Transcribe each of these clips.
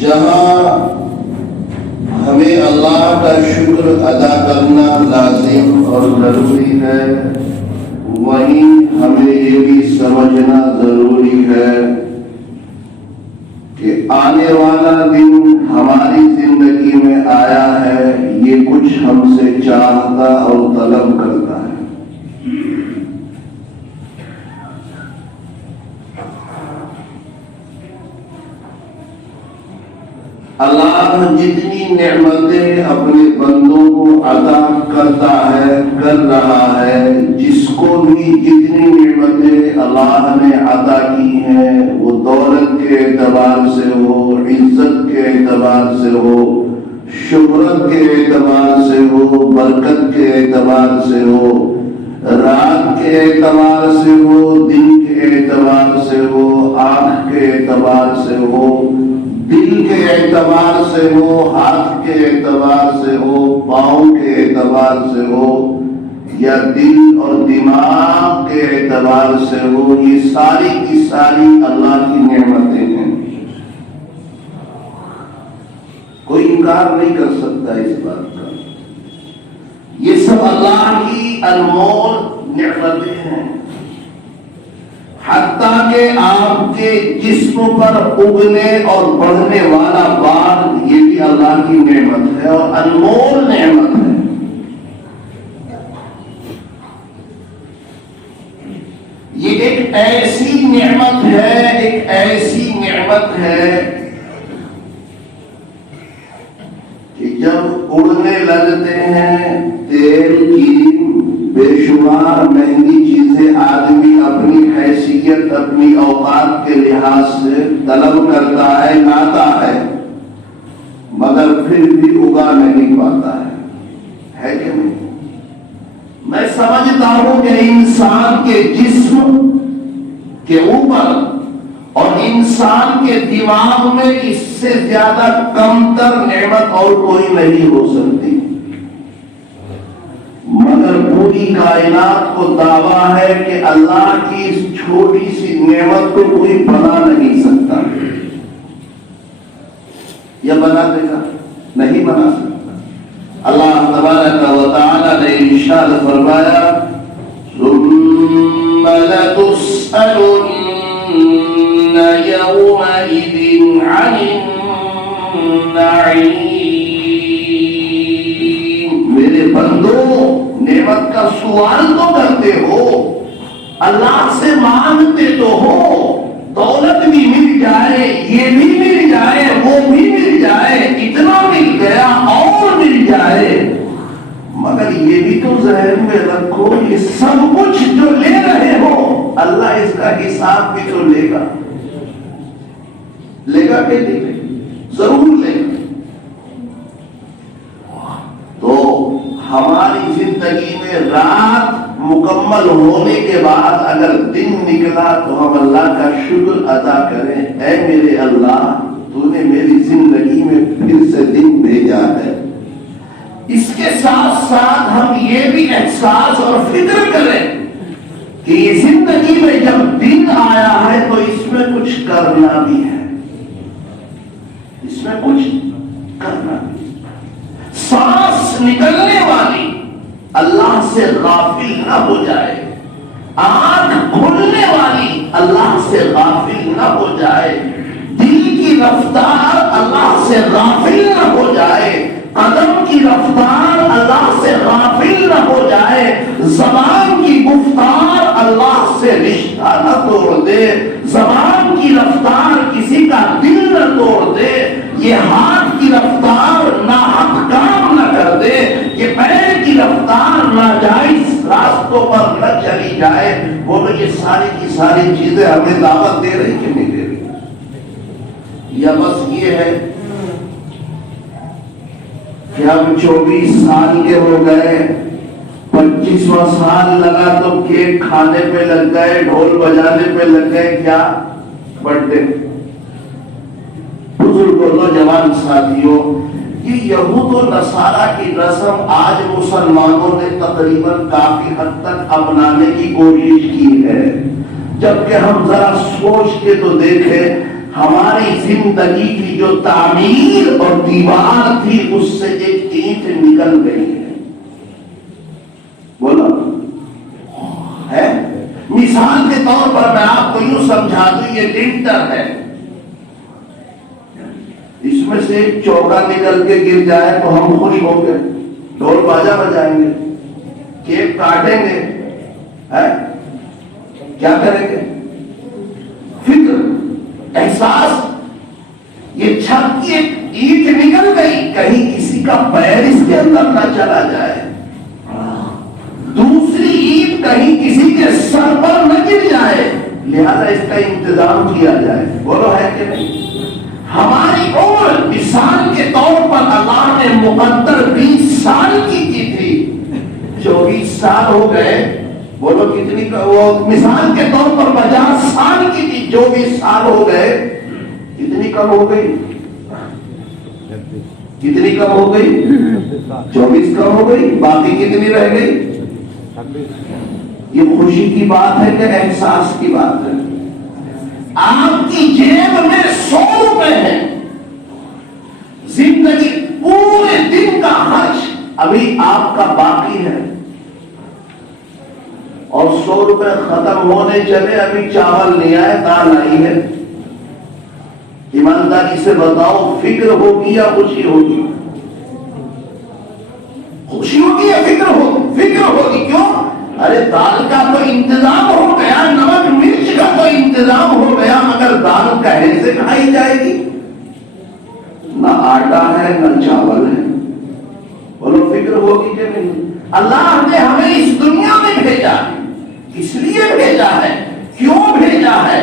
جہاں ہمیں اللہ کا شکر ادا کرنا لازم اور ضروری ہے، وہیں ہمیں یہ بھی سمجھنا ضروری ہے کہ آنے والا دن ہماری زندگی میں آیا ہے، یہ کچھ ہم سے چاہتا اور طلب کرتا ہے۔ اللہ جتنی نعمتیں اپنے بندوں کو عطا کرتا ہے، کر رہا ہے، جس کو بھی جتنی نعمتیں اللہ نے عطا کی ہیں، وہ دولت کے اعتبار سے ہو، عزت کے اعتبار سے ہو، شہرت کے اعتبار سے ہو، برکت کے اعتبار سے ہو، رات کے اعتبار سے ہو، دن کے اعتبار سے ہو، آنکھ کے اعتبار سے ہو، دل کے اعتبار سے ہو، ہاتھ کے اعتبار سے ہو، پاؤں کے اعتبار سے ہو، یا دل اور دماغ کے اعتبار سے ہو، یہ ساری کی ساری اللہ کی نعمتیں ہیں۔ کوئی انکار نہیں کر سکتا اس بات کا۔ یہ سب اللہ کی انمول نعمتیں ہیں۔ حتیٰ کہ آپ کے جسم پر اگنے اور بڑھنے والا بال، یہ بھی اللہ کی نعمت ہے اور انمول نعمت ہے۔ یہ ایک ایسی نعمت ہے، ایک ایسی نعمت ہے کہ جب اڑنے لگتے ہیں، تیل کی بے شمار مہنگی چیزیں آدمی اپنی حیثیت، اپنی اوقات کے لحاظ سے طلب کرتا ہے، لاتا ہے، مگر پھر بھی اگا نہیں پاتا ہے کہ نہیں؟ میں سمجھتا ہوں کہ انسان کے جسم کے اوپر اور انسان کے دماغ میں اس سے زیادہ کمتر نعمت اور کوئی نہیں ہو سکتی، مگر پوری کائنات کو دعویٰ ہے کہ اللہ کی اس چھوٹی سی نعمت کو کوئی بنا نہیں سکتا۔ یا بنا دے گا؟ نہیں بنا سکتا۔ اللہ تبارک و تعالی نے ارشاد فرمایا، ثم لتسألن يومئذ عن النعيم۔ میرے بندو، نعمت کا سوال تو کرتے ہو، اللہ سے مانگتے تو ہو، دولت بھی مل جائے، یہ بھی مل جائے، وہ بھی مل جائے، اتنا مل گیا اور مل جائے، مگر یہ بھی تو ذہن میں رکھو، یہ سب کچھ جو لے رہے ہو، اللہ اس کا حساب بھی تو لے گا۔ لے گا کہ نہیں؟ ضرور لے گا۔ تو ہماری زندگی میں رات مکمل ہونے کے بعد اگر دن نکلا تو ہم اللہ کا شکر ادا کریں، اے میرے اللہ، تو نے میری زندگی میں پھر سے دن بھیجا ہے۔ اس کے ساتھ ساتھ ہم یہ بھی احساس اور فکر کریں کہ یہ زندگی میں جب دن آیا ہے تو اس میں کچھ کرنا بھی ہے، اس میں کچھ کرنا بھی ہے۔ سانس نکلنے والی اللہ سے غافل نہ ہو جائے، آنکھ کھلنے والی اللہ سے غافل نہ ہو جائے، دل کی رفتار اللہ سے غافل نہ ہو جائے، قدم کی رفتار اللہ سے غافل نہ ہو جائے، زبان کی گفتار اللہ سے رشتہ نہ توڑ دے، زبان کی رفتار کسی کا دل نہ توڑ دے، یہ ہاتھ کی رفتار ناحق کام نہ کر دے، یہ پیر کی رفتار ناجائز راستوں پر نہ چلی جائے۔ بولو، یہ ساری کی ساری چیزیں ہمیں دعوت دے رہی کہ نہیں دے رہی؟ یا بس یہ ہے کہ ہم 24 سال کے ہو گئے، 25واں سال لگا تو کیک کھانے پہ لگ گئے، ڈھول بجانے پہ لگ گئے، کیا برتھ ڈے؟ بزرگوں، نوجوان ساتھیوں، یہ یہود و نصارہ کی رسم آج مسلمانوں نے تقریباً کافی حد تک اپنانے کی کوشش کی ہے، جبکہ ہم ذرا سوچ کے تو دیکھیں، ہماری زندگی کی جو تعمیر اور دیوار تھی اس سے ایک اینٹ نکل گئی ہے. بولو ہے. مثال کے طور پر میں آپ کو یوں سمجھا دوں، یہ لنٹر ہے، اس میں سے ایک چوکا نکل کے گر جائے تو ہم خوش ہوں گے، ڈھول باجا بجائیں گے، کیک کاٹیں گے، کیا کریں گے؟ فکر، احساس. یہ چھت کی ایک اینٹ نکل گئی، کہیں کسی کا پیر اس کے اندر نہ چلا جائے، دوسری اینٹ کہیں کسی کے سر پر نہ گر جائے، لہذا اس کا انتظام کیا جائے. بولو ہے کہ نہیں؟ ہماری عمر مثال کے طور پر اللہ نے مقدر 20 سال کی تھی، 24 سال ہو گئے. بولو کتنی؟ وہ مثال کے طور پر 50 سال کی تھی، 24 سال ہو گئے. کتنی کم ہو گئی؟ کتنی کم ہو گئی؟ 24 کم ہو گئی، باقی کتنی رہ گئی؟ یہ خوشی کی بات ہے کہ احساس کی بات ہے؟ آپ کی جیب میں 100 روپے ہیں، زندگی پورے دن کا خرچ ابھی آپ کا باقی ہے، اور 100 روپے ختم ہونے چلے، ابھی چاول نہیں آئے، دال آئی ہے. ایمانداری سے بتاؤ، فکر ہوگی یا خوشی ہوگی؟ خوشی ہوگی یا فکر ہوگی؟ فکر ہوگی. کیوں؟ ارے دال کا تو انتظام ہو گیا، نمک مرچ کا تو انتظام ہو گیا، مگر دال کہے سے کھائی جائے گی؟ نہ آٹا ہے نہ چاول ہے. بولو فکر ہوگی کہ نہیں؟ اللہ نے ہمیں اس دنیا میں بھیجا ہے، اس لیے بھیجا ہے. کیوں بھیجا ہے؟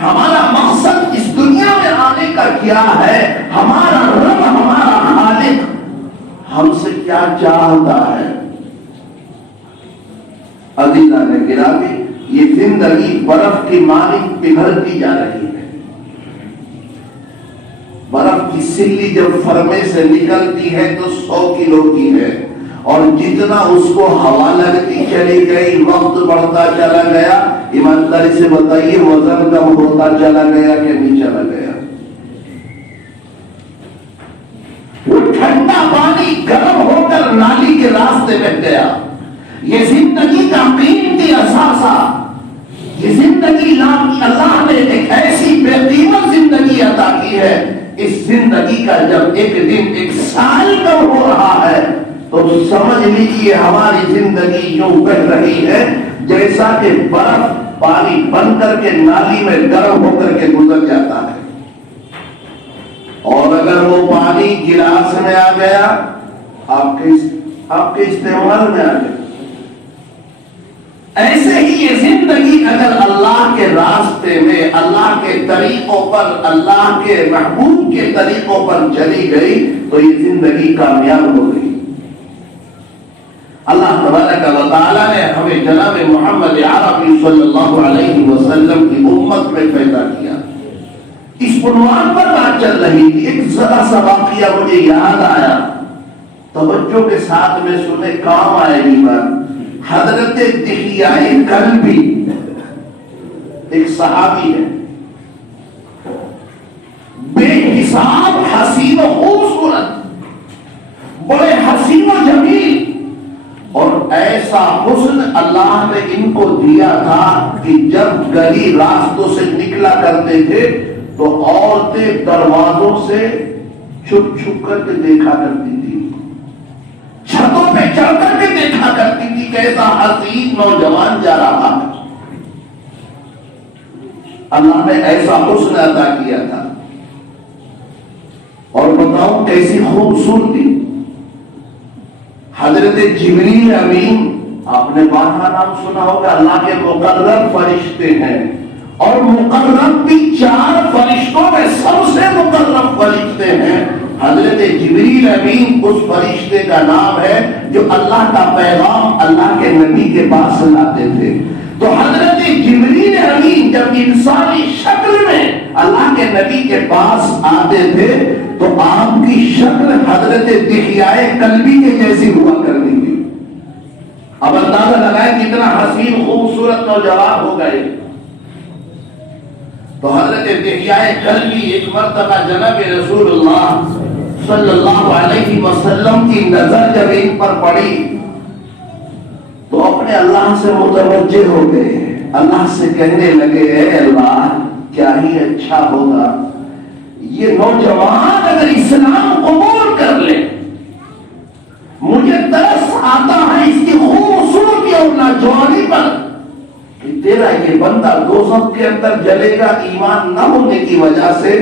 ہمارا مقصد اس دنیا میں آنے کا کیا ہے؟ ہمارا رب، ہمارا خالق ہم سے کیا چاہتا ہے؟ عزیزان گرامی، یہ زندگی برف کی مانند پگھلتی جا رہی ہے. برف کی سلی جب فرمے سے نکلتی ہے تو 100 کلو کی ہے، اور جتنا اس کو ہوا لگتی چلی گئی، وقت بڑھتا چلا گیا. ایمانداری سے بتائیے، وزن کم ہوتا چلا گیا کہ نہیں چلا گیا؟ وہ ٹھنڈا پانی گرم ہو کر نالی کے راستے میں گیا. یہ زندگی کا قیمتی اثاثہ، یہ زندگی اللہ نے ایک ایسی بے قیمت زندگی عطا کی ہے. اس زندگی کا جب ایک دن 1 سال کم ہو رہا ہے تو سمجھ لیجیے ہماری زندگی یوں بہ رہی ہے جیسا کہ برف پانی بن کر کے نالی میں گرم ہو کر کے گزر جاتا ہے، اور اگر وہ پانی گلاس میں آ گیا، آپ کے استعمال میں آ گیا. ایسے ہی یہ زندگی اگر اللہ کے راستے میں، اللہ کے طریقوں پر، اللہ کے محبوب کے طریقوں پر چلی گئی تو یہ زندگی کامیاب ہو گئی. اللہ تبارک و تعالیٰ نے ہمیں جناب محمد عربی صلی اللہ علیہ وسلم کی امت میں پیدا کیا. اس عنوان پر بات چل رہی تھی. ایک ذرا سا واقعہ مجھے یاد آیا، توجہ کے ساتھ میں سنے، کام آئے گی بات. حضرت دحیہ کلبی ایک صحابی ہے، بے حساب حسین و خوبصورت، بڑے حسین و جمیل، اور ایسا حسن اللہ نے ان کو دیا تھا کہ جب گلی راستوں سے نکلا کرتے تھے تو عورتیں دروازوں سے چھپ چھپ کر کے دیکھا کرتی تھی، چھتوں پہ چڑھ کر کے دیکھا کرتی تھی کیسا حسین نوجوان جا رہا ہے. اللہ نے ایسا حسن عطا کیا تھا. اور بتاؤں کیسی خوبصورتی. حضرت جبریل امین، آپ نے بارہا نام سنا ہوگا، اللہ کے مقرب فرشتے ہیں، اور مقرب بھی 4 فرشتوں میں سب سے مقرب فرشتے ہیں. حضرت جبریل امین اس فرشتے کا نام ہے جو اللہ کا پیغام اللہ کے نبی کے پاس لاتے تھے. تو حضرت جبریل امین جب انسانی شکل میں اللہ کے نبی کے پاس آتے تھے تو آپ کی شکل حضرت دحیہ کلبی کے جیسی ہوا کرتی تھی. اب اندازہ لگائیں کتنا حسین خوبصورت نوجوان ہو گئے. تو حضرت دحیہ کلبی ایک مرتبہ جناب رسول اللہ صلی اللہ علیہ وسلم کی نظر جب ان پر پڑی تو اپنے اللہ سے متوجہ ہو گئے، اللہ سے کہنے لگے اے اللہ کیا ہی اچھا ہوگا یہ نوجوان اگر اسلام قبول کر لے، مجھے ترس آتا ہے اس کی خوبصورتی اور نوجوانی پر کہ تیرا یہ بندہ دوزخ کے اندر جلے گا ایمان نہ ہونے کی وجہ سے،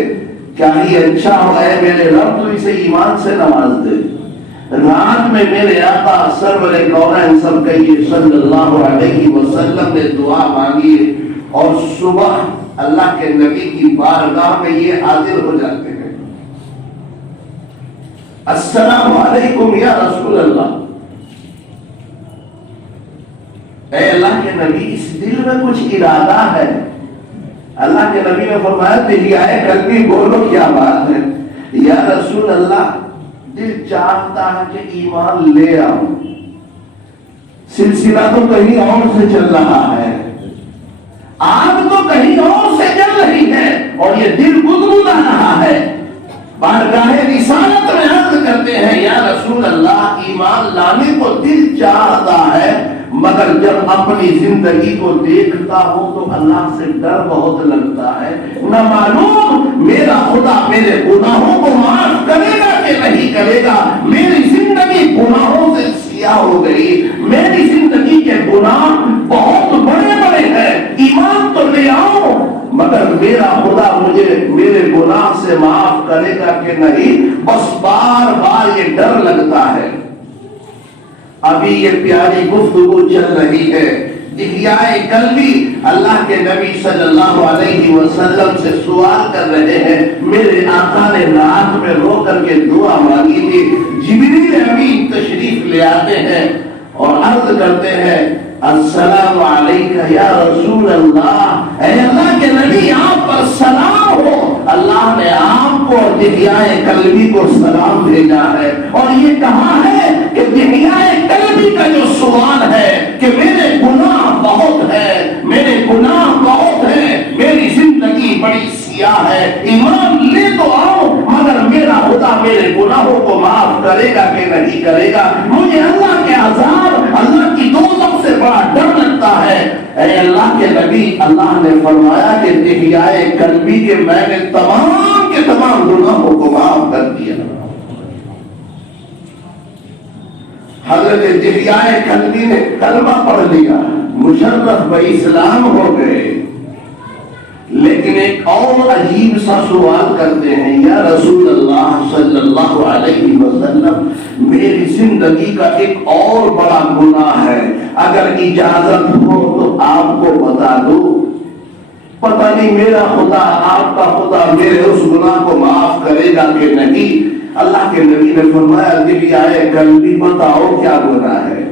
کیا ہی اچھا ہو اے میرے رب تو اسے ایمان سے نواز دے۔ رات میں میرے آقا سرور کونین سب کہیے صلی اللہ علیہ وسلم نے دعا مانگی اور صبح اللہ کے نبی کی بارگاہ میں یہ حاضر ہو جاتے ہیں، السلام علیکم یا رسول اللہ۔ اے اللہ کے نبی اس دل میں کچھ ارادہ ہے؟ اللہ کے نبی نے فرمایا دحیہ کلبی بولو کیا بات ہے؟ یا رسول اللہ دل چاہتا ہے کہ ایمان لے آؤں، سلسلہ تو کہیں اور سے چل رہا ہے، آگ تو کہیں اور سے چل رہی ہے اور یہ دل گدگدا رہا ہے۔ بارگاہ رسالت میں عرض کرتے ہیں یا رسول اللہ ایمان لانے کو دل چاہتا ہے، مگر جب اپنی زندگی کو دیکھتا ہوں تو اللہ سے ڈر بہت لگتا ہے، نہ معلوم میرا خدا میرے گناہوں کو معاف کرے گا کہ نہیں کرے گا۔ میری زندگی گناہوں سے سیاہ ہو گئی، میری زندگی کے گناہ بہت بڑے بڑے ہیں، ایمان تو لے آؤں مگر میرا خدا مجھے میرے گناہ سے معاف کرے گا کہ نہیں، بس بار بار یہ ڈر لگتا ہے۔ ابھی یہ پیاری گفتگو چل رہی ہے، دحیہ کلبی اللہ کے نبی صلی اللہ علیہ وسلم سے سوال کر رہے ہیں۔ میرے آقا نے رات میں رو کر کے دعا مانگی تھی، جبریل امین تشریف لے آتے ہیں اور عرض کرتے ہیں السلام علیکہ یا رسول اللہ، اے اللہ کے نبی آپ پر سلام ہو۔ اللہ نے آپ کو اور دحیہ کلبی کو سلام بھیجا ہے اور یہ کہا ہے کہ دحیہ کلبی کا جو سوال ہے کہ میرے گناہ بہت ہے، میرے گناہ بہت ہے، میری زندگی بڑی سیاہ ہے، ایمان لے تو آؤ مگر میرا خدا میرے گناہوں کو معاف کرے گا کہ نہیں کرے گا، مجھے اللہ کے عذاب اللہ کی دوزخ سے بڑا ڈر لگتا ہے۔ اے اللہ کے نبی اللہ نے فرمایا کہ دحیہ کلبی کے میں نے تمام کے تمام گناہوں کو معاف کر دیا۔ حضرت دحیہ کلبی نے کلمہ پڑھ لیا، مشرف باسلام ہو گئے، لیکن ایک اور عجیب سا سوال کرتے ہیں یا رسول اللہ صلی اللہ علیہ وسلم میری زندگی کا ایک اور بڑا گناہ ہے، اگر اجازت ہو تو آپ کو بتا دوں، پتہ نہیں میرا خدا آپ کا خدا میرے اس گناہ کو معاف کرے گا کہ نہیں۔ اللہ کے نبی نے فرمایا دحیہ کلبی بتاؤ کیا گناہ ہے؟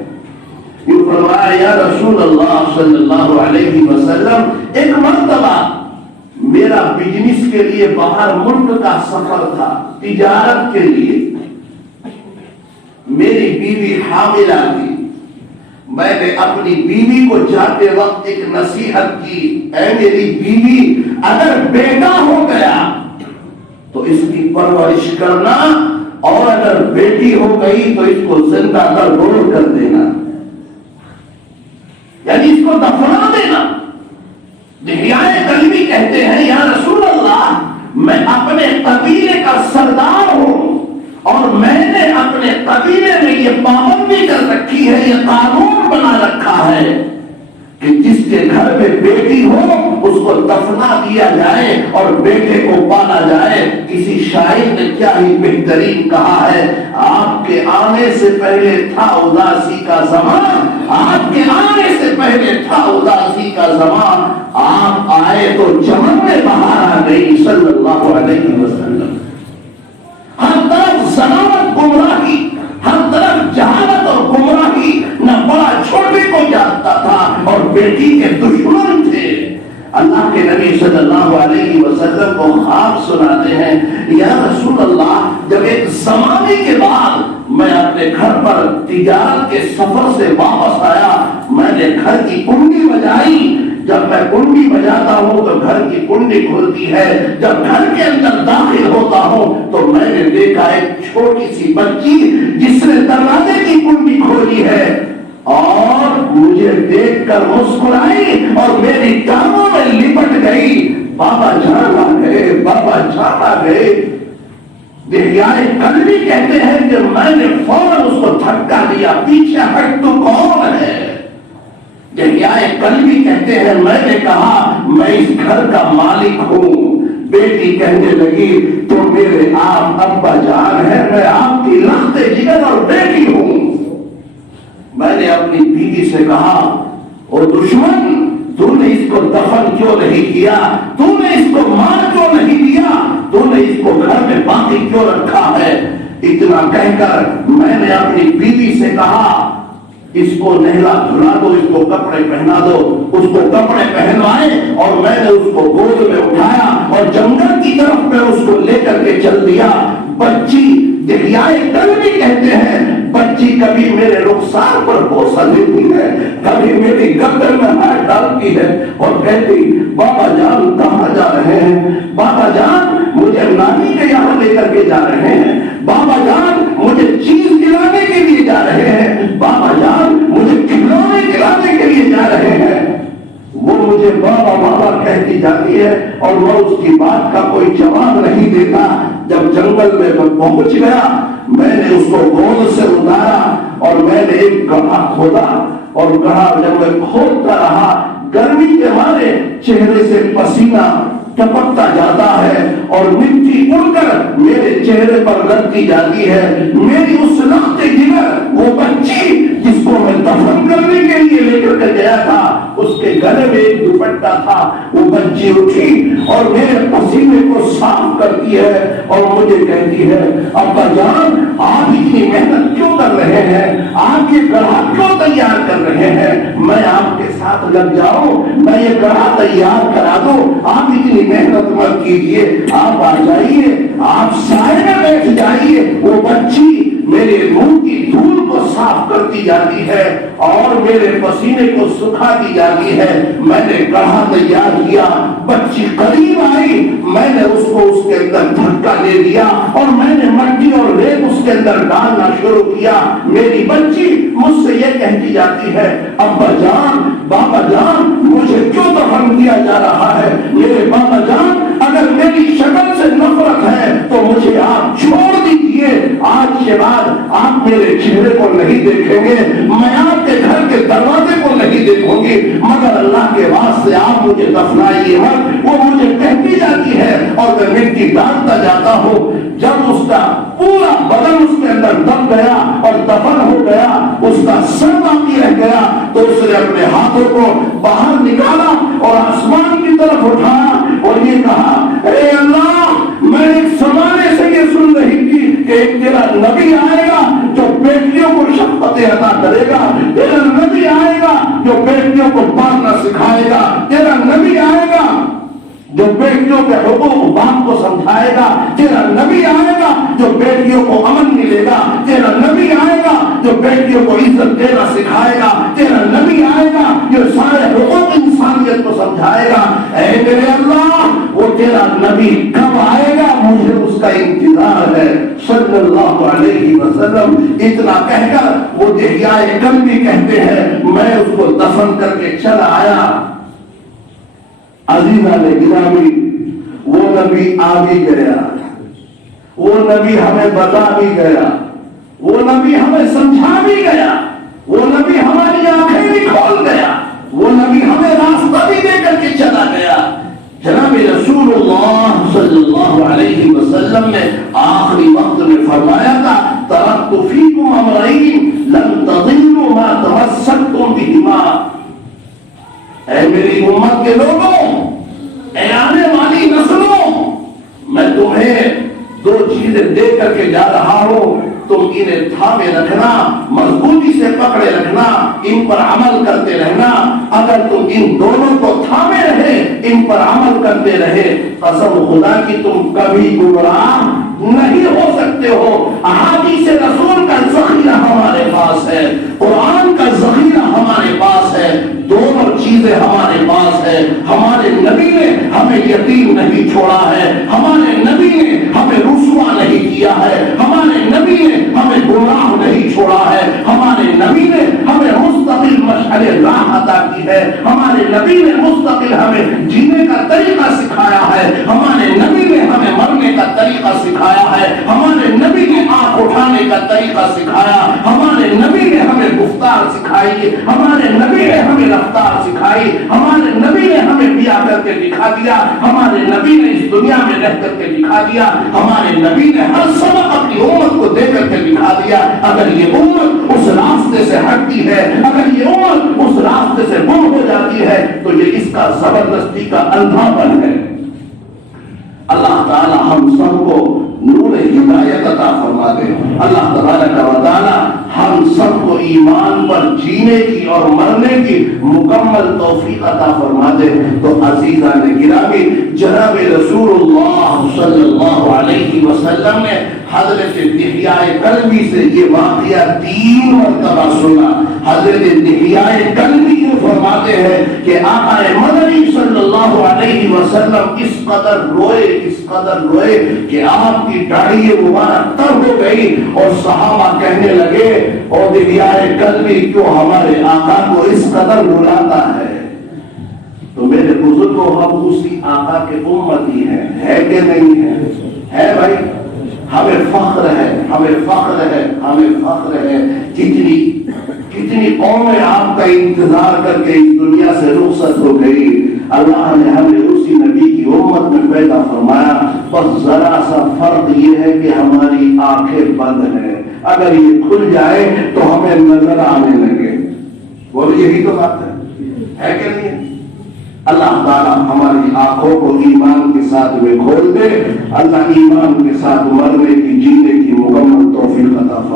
یہ فرمایا یا رسول اللہ صلی اللہ علیہ وسلم ایک مرتبہ میرا بزنس کے لیے باہر ملک کا سفر تھا، تجارت کے لیے، میری بیوی حاملہ تھی، میں نے اپنی بیوی کو جاتے وقت ایک نصیحت کی، اے میری بیوی اگر بیٹا ہو گیا تو اس کی پرورش کرنا اور اگر بیٹی ہو گئی تو اس کو زندہ گوڑ کر دینا، یعنی اس کو دفنا دینا۔ دحیہ کلبی کہتے ہیں یا رسول اللہ میں اپنے قبیلے کا سردار ہوں اور میں نے اپنے قبیلے میں یہ پابندی کر رکھی ہے، یہ قانون بنا رکھا ہے کہ جس کے گھر میں بیٹی ہو اس کو دفنا دیا جائے اور بیٹے کو پالا جائے۔ کسی شاعر نے کیا ہی بہترین کہا ہے، آپ کے آنے سے پہلے تھا اداسی کا زمان، آپ کے آنے سے پہلے تھا اداسی کا زمان، آپ آئے تو چمن میں بہار آ گئی صلی اللہ علیہ وسلم۔ ہر طرف ضلالت گمراہی، ہر طرف جہالت اور گمراہی، نہ بڑا چھوٹے کو جانتا تھا اور بیٹی کے دشمن تھے۔ اللہ کے نبی صلی اللہ علیہ وسلم کو خواب سناتے ہیں یا رسول اللہ جب ایک زمانے کے بعد میں اپنے گھر پر تجارت کے سفر سے واپس آیا، میں نے گھر کی کنڈی بجائی، جب میں کنڈی بجاتا ہوں تو گھر کی کنڈی کھلتی ہے، جب گھر کے اندر داخل ہوتا ہوں تو میں نے دیکھا ایک چھوٹی سی بچی جس نے دروازے کی کنڈی کھولی ہے اور مجھے دیکھ کر مسکرائی اور میری ٹانگوں میں لپٹ گئی۔ بابا جان آ گئے، بابا جان آ گئے۔ دہیائے قلبی کہتے ہیں کہ میں نے فوراً اس کو دھکا دیا، پیچھے ہٹ تو کون ہے؟ دہیائے قلبی کہتے ہیں میں نے کہا میں اس گھر کا مالک ہوں۔ بیٹی کہنے لگی تو میرے آپ ابا جان ہے، میں آپ کی لخت جگر اور بیٹی ہوں۔ میں نے اپنی بیوی سے کہا او دشمن، تو نے اس کو دفن کیوں نہیں کیا؟ تو نے اس کو مار کیوں نہیں دیا؟ تو نے اس کو گھر میں باقی کیوں رکھا ہے؟ اتنا کہہ کر میں نے اپنی بیوی سے کہا اس کو نہلا دھلا دو، اس کو کپڑے پہنا دو۔ اس کو کپڑے پہنوائے اور میں نے اس کو گود میں اٹھایا اور جنگل کی طرف میں اس کو لے کر کے چل دیا۔ بچی دہیائے قلبی کہتے ہیں بچی کبھی میرے رخسار پر بوسہ دیتی ہے، کبھی میری گردن میں ہاتھ ڈالتی ہے اور کہتی بابا جان کہاں جا رہے ہیں؟ بابا جان مجھے نانی کے یہاں لے کر کے جا رہے ہیں، بابا جان مجھے چیز دلانے کے لیے جا رہے ہیں، بابا جان مجھے کھلونے دلانے کے لیے جا رہے ہیں۔ وہ مجھے بابا بابا کہتی جاتی ہے اور میں اس کی بات کا کوئی جواب نہیں دیتا۔ جب جنگل میں میں پہنچ گیا میں نے اس کو گود سے اتارا اور میں نے ایک گڑھا کھودا اور گڑھا جب میں کھودتا رہا گرمی کے مارے چہرے سے پسینہ ٹپکتا جاتا ہے اور مٹی اڑ کر میرے چہرے پر لگتی جاتی ہے۔ میری اس لخت جگر وہ بچی جس کو میں دفن کرنے کے لیے لے کر کے گیا تھا اس کے گلے میں ایک دوپٹہ تھا، وہ بچی اٹھی اور میرے پسینے کو صاف کرتی ہے اور مجھے کہتی ہے ابا جان آپ اتنی محنت کیوں کر رہے ہیں؟ آپ یہ گڑھا کیوں تیار کر رہے ہیں؟ میں آپ کے ساتھ لگ جاؤں، میں یہ گڑھا تیار کرا دوں، آپ اتنی محنت مت کیجیے، آپ آ جائیے، آپ سائے میں بیٹھ جائیے۔ وہ بچی میرے منہ کی دھول کو صاف کرتی جاتی ہے اور میرے پسینے کو سکھاتی جاتی ہے۔ میں نے گڑھا تیار کیا، بچی قریب آئی، میں نے اس کو اس کے اندر دھکا دے دیا اور میں نے مٹی اور ریت اس کے اندر ڈالنا شروع کیا۔ میری بچی مجھ سے یہ کہتی جاتی ہے ابا جان بابا جان مجھے کیوں دفن کیا جا رہا ہے؟ میرے بابا جان اگر میری شکل سے نفرت ہے تو مجھے آپ چھوڑ دیجیے، آج کے بعد آپ میرے چہرے کو نہیں دیکھیں گے، میں آپ کے گھر کے دروازے کو نہیں دیکھوں گی، مگر اللہ کے واسطے آپ مجھے دفنائیے مت۔ وہ مجھے کہتی جاتی ہے اور میں مٹی ڈالتا جاتا ہوں۔ جب اس کا پورا بدن اس کے اندر دب گیا اور دفن ہو گیا، اس کا سر باقی رہ گیا تو اس نے اپنے ہاتھوں کو باہر نکالا اور آسمان کی طرف اٹھایا اور یہ کہا اے اللہ میں ایک زمانے سے یہ سن رہی تھی کہ ایک تیرا نبی آئے گا جو بیٹیوں کو شفقت عطا کرے گا، تیرا نبی آئے گا جو بیٹیوں کو پالنا سکھائے گا، تیرا نبی آئے گا جو بیٹیوں کے حقوق باپ کو سمجھائے گا، تیرا نبی آئے گا جو بیٹیوں کو امن ملے گا، تیرا نبی آئے گا جو بیٹیوں کو عزت دینا سکھائے گا، تیرا نبی آئے گا جو سارے حقوق انسانیت کو سمجھائے گا۔ اے میرے اللہ وہ تیرا نبی کب آئے گا؟ مجھے اس کا انتظار ہے صلی اللہ علیہ وسلم۔ اتنا کہہ کر وہ دہیائے قلبی کہتے ہیں میں اس کو دفن کر کے چلا آیا۔ عزیزان گرامی وہ نبی آ بھی گیا، وہ نبی ہمیں بتا بھی گیا، وہ نبی ہمیں سمجھا بھی گیا، وہ نبی ہماری آنکھیں بھی کھول گیا، وہ نبی ہمیں راستہ بھی دے کر کے چلا گیا۔ جناب رسول اللہ صلی اللہ علیہ وسلم نے آخری وقت میں فرمایا تھا ترکت فیکم امرین لن تضلوا ما تمسکتم بہما۔ اے میری امت کے لوگوں، اے آنے والی نسلوں، میں تمہیں دو چیزیں دے کر کے جا رہا ہوں، تم انہیں تھامے رکھنا، مضبوطی سے پکڑے رکھنا، ان پر عمل کرتے رہنا۔ اگر تم ان دونوں کو تھامے رہے، ان پر عمل کرتے رہے، قسم خدا کی تم کبھی گمراہ نہیں ہو سکتے ہو۔ احادیث رسول کا ذخیرہ ہمارے پاس ہے، قرآن کا ذخیرہ ہمارے پاس ہے، دونوں چیزیں ہمارے پاس ہے. ہمارے نبی نے ہمیں یتیم نہیں چھوڑا ہے, ہمارے نبی نے ہمیں رسوا نہیں کیا ہے, ہمارے نبی نے ہمیں گمراہ نہیں چھوڑا ہے, ہمارے نبی نے ہمیں مستقل مشعل راہ عطا کی ہے, ہمارے نبی نے مستقل ہمیں جینے کا طریقہ سکھایا ہے, ہمارے نبی نے ہمیں مرنے کا طریقہ سکھایا ہے, ہمارے نبی نے آنکھ اٹھانے کا طریقہ سکھایا, ہمارے نبی نے ہمیں گفتار سکھائی, ہمارے نبی نے ہمیں رفتار سکھائی, ہمارے نبی نے ہمیں بیاہ کر کے دکھا دیا, ہمارے نبی نے اس دنیا میں رہ کر کے دکھا دیا, ہمارے نبی نے ہر سبق اپنی امت کو دے کر کے دکھا دیا. اگر یہ امت اس راستے سے ہٹتی ہے, اگر یہ امت اس راستے سے گم ہو جاتی ہے, تو یہ اس کا زبردستی کا اندھا پن ہے. اللہ تعالی ہم سب کو نور ہدایت عطا فرما دے. اللہ تبارک و تعالی ہم سب کو ایمان پر جینے کی اور مرنے کی مکمل توفیق عطا فرما دے. تو عزیزان گرامی, جناب رسول اللہ صلی اللہ علیہ وسلم نے حضرت دحیہ کلبی سے یہ واقعہ 3 مرتبہ سنا. حضرت دحیہ کلبی یہ فرماتے ہیں کہ آقا مدنی صلی اللہ علیہ وسلم اس قدر روئے کہ آپ کی داڑھی مبارک تر ہو گئی, اور صحابہ کہنے لگے, اور دحیہ کلبی کیوں ہمارے آقا کو اس قدر رلاتا ہے؟ تو میرے بزرگوں, ہم اسی آقا کے امتی ہیں, ہے کہ نہیں ہے؟ ہے بھائی, ہمیں فخر ہے, ہمیں فخر ہے, ہمیں فخر ہے. کتنی قومیں آپ کا انتظار کر کے اس دنیا سے رخصت ہو گئی. اللہ نے ہمیں اسی نبی کی امت میں پیدا فرمایا. بس ذرا سا فرق یہ ہے کہ ہماری آنکھیں بند ہیں, اگر یہ کھل جائے تو ہمیں نظر آنے لگے. وہ یہی تو بات ہے کہ نہیں؟ اللہ تعالیٰ ہماری آنکھوں کو ایمان کے ساتھ میں کھول دے. اللہ ایمان کے ساتھ مرنے کی, جینے کی مکمل توفیق عطا فرمائے.